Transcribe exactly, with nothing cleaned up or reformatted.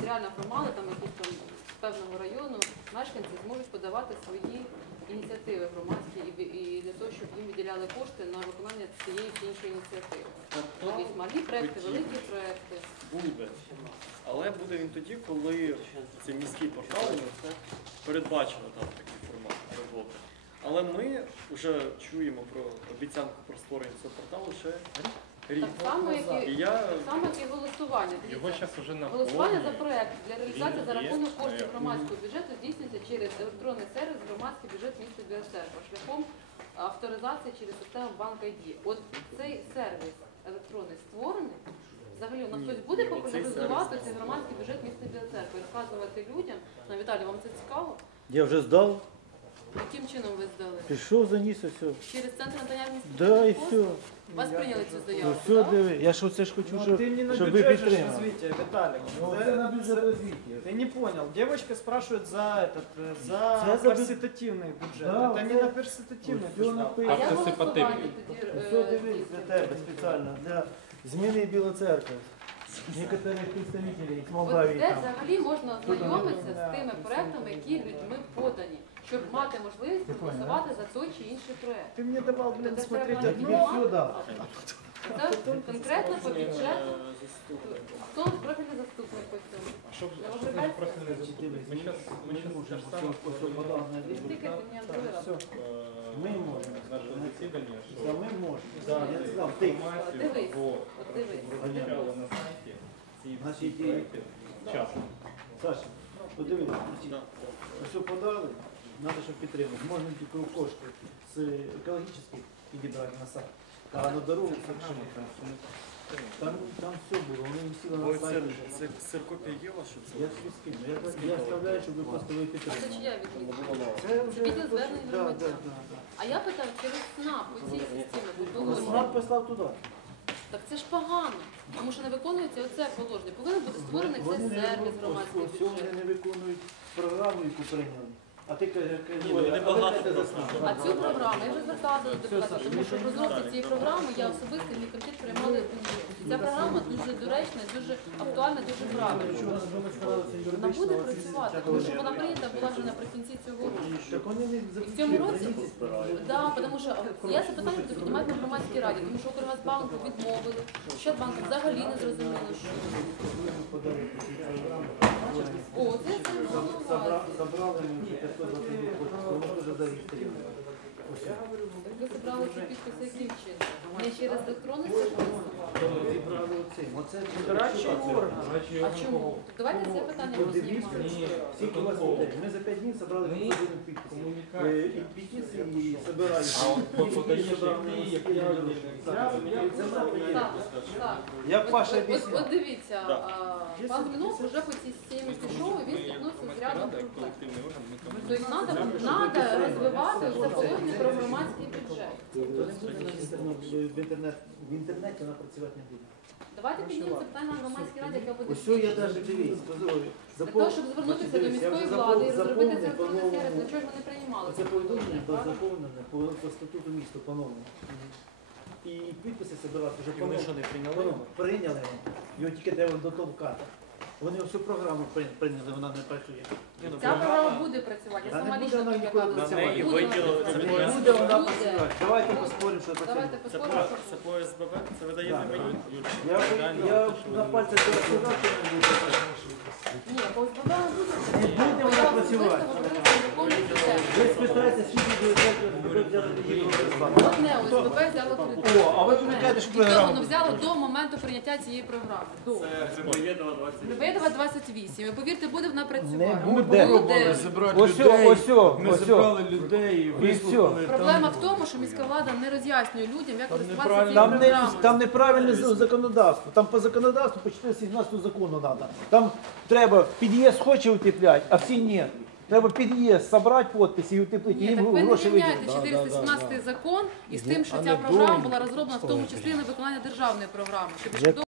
територіальна громада, там якісь там з певного району, мешканці зможуть подавати свої ініціативи громадські і, і для того, щоб їм виділяли кошти на виконання цієї чи іншої ініціативи. Тобто малі проекти, великі проекти. Буде. Але буде він тоді, коли цей міський портал передбачено там такий формат роботи. Але ми вже чуємо про обіцянку про створення цього порталу ще рік. Так само, як і, і я... так само, як і голосування. Його зараз вже на Голосування за проект для реалізації за рахунок коштів громадського бюджету здійснюється через електронний сервіс громадський бюджет міста Біоцерква шляхом авторизації через систему банк ай ді. От цей сервіс електронний створений. Взагалі, у нас хтось буде популяризувати цей громадський бюджет міста Біоцеркви і розказувати людям. На Віталій, вам це цікаво? Я вже здав, Яким чином ви здали? пішов, заніс і все. Через центр надання адміністративних Да, і послуг? все. Вас прийняли цю Ну заяву? все, так? диви. Я ж оце ж хочу, Ну, щоб, ты не на щоб ви бюджет же підтримали. развития, Виталик. Ну, Ты- це на бюджет розвитку. Ты не понял. Девочка спрашивает за этот, э, за За- за бю- парситативный бюджет. Да, Это не це- на парситативный Все бюджет. написано. А я Автосипативний. голосування тоді Все е, дивись для тебе спеціально, для зміни Біла Церкви. Некоторих представителів з От Молдавії де там. взагалі можна ознайомитися з тими проектами, які людьми подані, щоб мати можливість голосувати за той чи інший проект. Ты мне давал, блин, Це смотреть треба Я тобі одно. все дав. Це конкретно по бюджету. Хто профільний заступник по цьому? А що Я що вже це бачу. профільний заступник? Ми зараз ми щас те ж саме Не тикайте мені другий раз. Ми можемо. наше засідання, що Та ми можемо. Я сказав, ти. інформацію Дивись, або от дивись. розміщали на сайті ці Наші всі ідеї. проекти вчасно. Саша, подивись, Да. все подали, треба, щоб підтримати. Можна тільки кошти з екологічних підібрати на сайт. А на дорогу совершенно там, там все було, вони висіли Ой, на це, сайті. це ксерокопія є ваша? Це? Я тобі скину. Я, я оставляю, щоб ви просто ви А це підтримали. чия відмітка? Це вже... відео звернення Да, громадян. да, да, да. А я питаю, через СНАП у цій системі Ну, положення. Снап послав туди. Так це ж погано, тому що не виконується оце положення. Повинен бути створений цей Вони не сервіс виконують- громадський ось- ось вони бюджет. не виконують програму, яку прийняли. А ти кажеш, Ні, вони а ви багато кажете за просто. СНАП. А цю програму я вже зверталася до депутатів, тому що в розробці цієї програми я особисто і мій комітет приймали участь. Ця програма дуже доречна, дуже актуальна, дуже правильна. Вони старалися Вона юридично буде оці- працювати, ця тому що теорія. вона прийнята була вже наприкінці цього року. Так вони не І в цьому році, запустили. да, тому що я це питання буду піднімати на громадській раді, тому що Укргазбанку відмовили, Щадбанку взагалі не зрозуміло, що. О, це я це Забра- Забрали ми вже п'ятсот двадцять дві кошти, воно вже зареєстровано. Ось. Так ви зібрали ці підписи яким чином? Не через електронний сервіс? Тому зібрали оцим. Оце Дорадчий орган. А чому? Так давайте це питання Подивіться, познімаємо. скільки у вас людей. Ми за п'ять днів зібрали п'ятсот один підпис. Е, І петиції збирають. А от подаєш які, як я Це правда є. Так, так. Як От- Паша от- от- об'ясняв. От дивіться, Да. а, пан Блінов вже по цій системі пішов, і він стикнувся з рядом проблем. колективний орган, ми там Тобто треба розвивати це положення про громадський бюджет. В інтернет, в інтернеті вона працювати не буде. Давайте піднімемо це питання на громадській раді, яка буде Ось що я навіть дивіться, позорю. для того, щоб звернутися до міської влади і розробити це електронний сервіс, Це для чого ж вони приймали Це це повідомлення було правильно? заповнене по, по статуту міста, по-новому. І підписи збирати вже І вони що, по-новому. не прийняли? По-новому. Прийняли. Його тільки треба до того вкати. Вони всю програму прийняли, прийняли, вона не працює. Ця програма буде працювати, я Та сама не буде лічно вона так ніколи яка працювати. На неї Буде виділили- вона це Не працювати. буде вона Буде. працювати. Давайте поспоримо, що працює. Давайте Це поспоримо, по, що це по СББ? Це ви даєте Да. мені? Я, я на пальцях зараз сказав, що не буде працювати. ні, по ОСББ буде. Не буде вона Я працювати. особисто говорила з законом бюджету. Ви спитаєте, скільки буде взяти тоді Одне ОСББ взяло кредит. О, а ви Одне. кажете, що І то воно програма. взяло до моменту прийняття цієї програми. До. Це Грибоєдова двадцять. Грибоєдова двадцять вісім. І повірте, буде вона працювати. Не буде. Буде. Зібрати Ось людей, ось ось ми ось зібрали людей, І вислухали. Проблема в тому, що міська влада не роз'яснює людям, як користуватися цією Там, не, програмою. там неправильне з- законодавство. Там по законодавству по чотириста сімнадцятому закону треба. Там треба під'їзд хоче утепляти, а всі ні. Треба під'їзд, зібрати підписи і утеплити. Ні, Їм так ви не гроші рівняєте виділити. чотириста сімнадцятий закон із тим, що А ця не програма до- була розроблена в тому числі на виконання державної програми. Щоб Як-